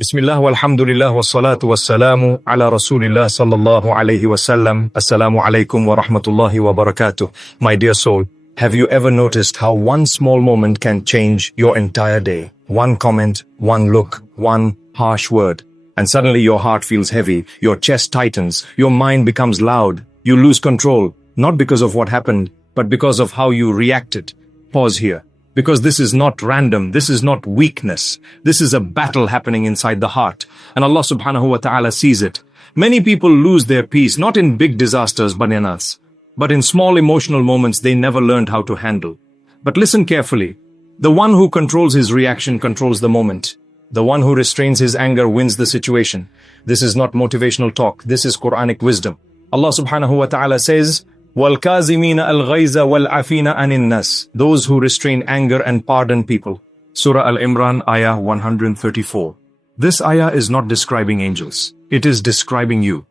Bismillah walhamdulillah wassalatu wassalamu ala rasulillah sallallahu alayhi wasallam. Assalamu alaikum wa rahmatullahi wa barakatuh. My dear soul, have you ever noticed how one small moment can change your entire day? One comment, one look, one harsh word, and suddenly your heart feels heavy, your chest tightens, your mind becomes loud, you lose control, not because of what happened, but because of how you reacted. Pause here. Because this is not random, this is not weakness. This is a battle happening inside the heart. And Allah subhanahu wa ta'ala sees it. Many people lose their peace, not in big disasters, but in small emotional moments they never learned how to handle. But listen carefully. The one who controls his reaction controls the moment. The one who restrains his anger wins the situation. This is not motivational talk. This is Quranic wisdom. Allah subhanahu wa ta'ala says, وَالْكَازِمِينَ الْغَيْزَ وَالْعَفِينَ عَنِ النَّاسِ. Those who restrain anger and pardon people. Surah Al-Imran, Ayah 134. This ayah is not describing angels. It is describing you.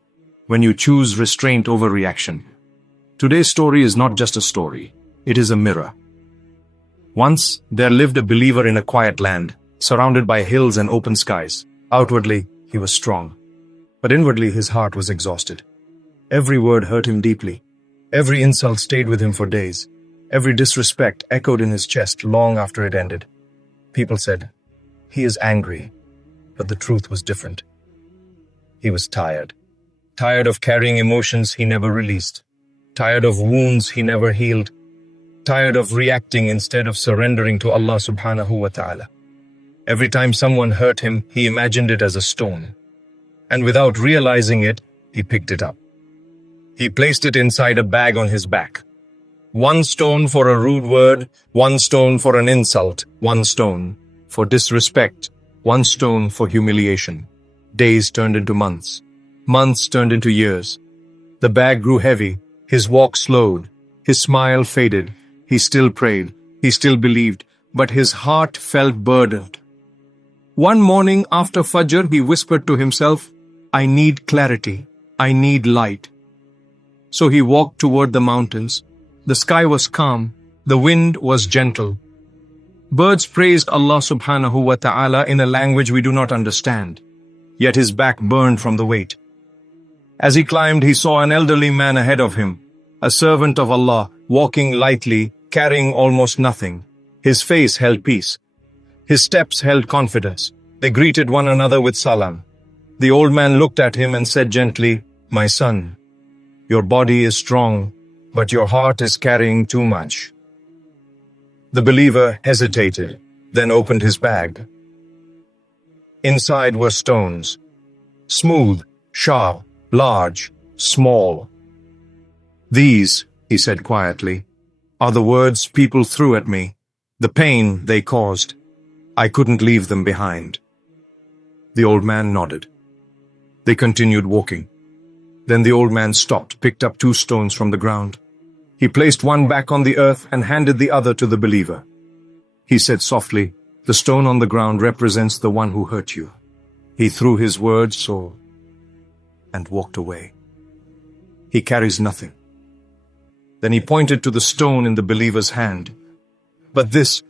When you choose restraint over reaction. Today's story is not just a story. It is a mirror. Once, there lived a believer in a quiet land, surrounded by hills and open skies. Outwardly, he was strong. But inwardly, his heart was exhausted. Every word hurt him deeply. Every insult stayed with him for days. Every disrespect echoed in his chest long after it ended. People said, "He is angry." But the truth was different. He was tired. Tired of carrying emotions he never released. Tired of wounds he never healed. Tired of reacting instead of surrendering to Allah subhanahu wa ta'ala. Every time someone hurt him, he imagined it as a stone. And without realizing it, he picked it up. He placed it inside a bag on his back. One stone for a rude word, one stone for an insult, one stone for disrespect, one stone for humiliation. Days turned into months. Months turned into years. The bag grew heavy, his walk slowed, his smile faded. He still prayed, he still believed, but his heart felt burdened. One morning after Fajr, he whispered to himself, "I need clarity, I need light." So he walked toward the mountains. The sky was calm. The wind was gentle. Birds praised Allah subhanahu wa ta'ala in a language we do not understand. Yet his back burned from the weight. As he climbed, he saw an elderly man ahead of him, a servant of Allah, walking lightly, carrying almost nothing. His face held peace. His steps held confidence. They greeted one another with salam. The old man looked at him and said gently, "My son, your body is strong, but your heart is carrying too much." The believer hesitated, then opened his bag. Inside were stones, smooth, sharp, large, small. "These," he said quietly, "are the words people threw at me, the pain they caused. I couldn't leave them behind." The old man nodded. They continued walking. Then the old man stopped, picked up 2 stones from the ground. He placed one back on the earth and handed the other to the believer. He said softly, "The stone on the ground represents the one who hurt you." He threw his words so and walked away. He carries nothing. Then he pointed to the stone in the believer's hand. "But this..."